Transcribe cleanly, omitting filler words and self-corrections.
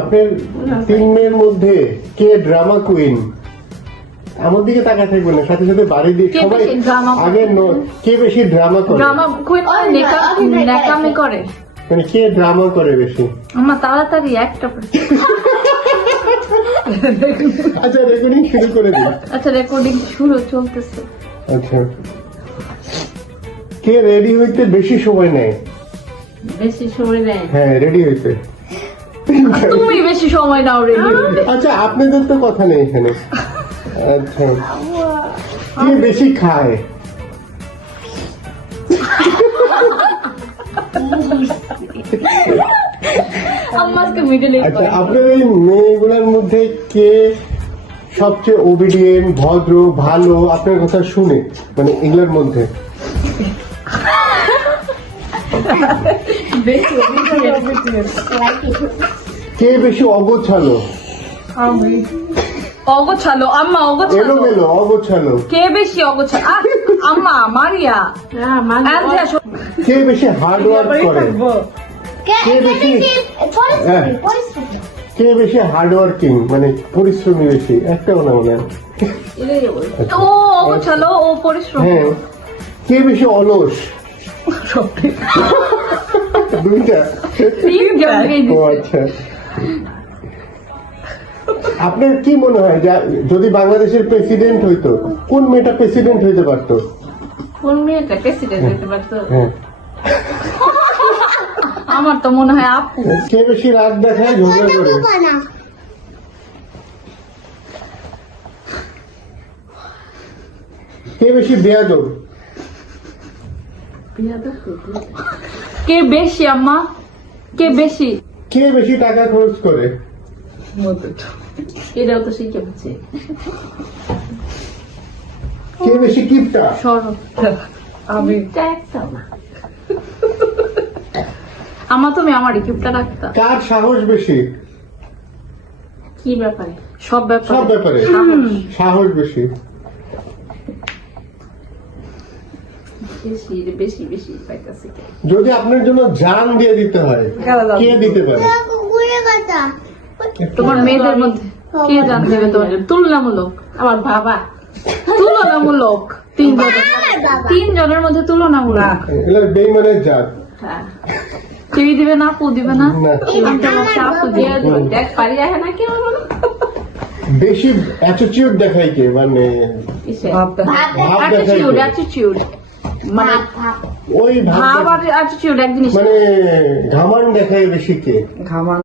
আপনার 3 মেয়ের মধ্যে কে ড্রামা কুইন? আমার দিকে তাকায় থাকবেন না, সাথে সাথে বাড়ি দিয়ে সবাই আগে কে বেশি ড্রামা করে? ড্রামা কুইন নেকামি করে, মানে কে ড্রামা করে বেশি? আমার তাড়াতাড়ি একটা আচ্ছা রেকর্ডিং শুরু করে দিন। আচ্ছা রেকর্ডিং শুরু চলতেছে। আচ্ছা, কে রেডি হইতে বেশি সময় নেয়? বেশি সময় নেয়? হ্যাঁ, রেডি হইতে। তুমি বেশি সময় নাও রেডি হইতে। আচ্ছা, আপনাদের তো কথা নেই এখানে। আচ্ছা, কে বেশি খায়? আম্মাকে মিডল আচ্ছা, আপনার এই মেয়েগুলোর মধ্যে কে সবচেয়ে ওবিডিয়েন্ট, ভদ্র, ভালো, আপনার কথা শুনে, মানে এগুলোর মধ্যে? কে বেশি অগোছালো? অগোছালো আম্মা, অগোছালো এলোমেলো, অগোছালো। কে বেশি অগোছালো? আম্মা মারিয়া। কে বেশি হার্ড ওয়ার্ক করে? কে বেশি কে বেশি হার্ড ওয়ার্কিং, মানে পরিশ্রমী বেশি? একটাও না মনে হয়। ও অগোছালো, ও পরিশ্রম। হ্যাঁ, কে বেশি অলস? দুইটা। ও আচ্ছা, আপনার কি মনে হয় যদি বাংলাদেশের প্রেসিডেন্ট হইতো, কোন মেয়েটা প্রেসিডেন্ট হইতে পারতো? কোন মেয়েটা প্রেসিডেন্ট হতে পারতো? হ্যাঁ, আমার তো মনে হয় আপু। কে বেশি রাত দেখায়, ঝগড়া করে? কে বেশি বেয়াদব? কে বেশি আম্মা? কে বেশি? কে বেশি টাকা খরচ করে? এটাও তো শিখে হচ্ছে। কে বেশি কিপটা? আমি আমার তুমি আমার কিপটা রাখতা। কার সাহস বেশি? কি ব্যাপারে? সব ব্যাপারে। সব ব্যাপারে সাহস বেশি। বেশি বেশি বেশি পাইতাছি। যদি আপনার জন্য জান দিয়ে দিতে হয়, কে দিতে পারে? তোমার মেয়েদের মধ্যে কে জান দেবে তোমার? তুলনামূলক আমার বাবা। তুলনামূলক তিনজনের মধ্যে তুলনামূলক। এগুলো বেইমানের জাত। হ্যাঁ, কেউই দিবে না, আপু দিবে না। না। আপু দিয়ে দিবে। দেখ পারি যায় না কেউ। বেশি অ্যাটিটিউড দেখায় কে? মানে ভাব দেখায় কে? অ্যাটিটিউড মানে ওই ভাব আর অ্যাটিটিউড এক জিনিস। মানে ঘামান দেখায় বেশি কে? ঘামান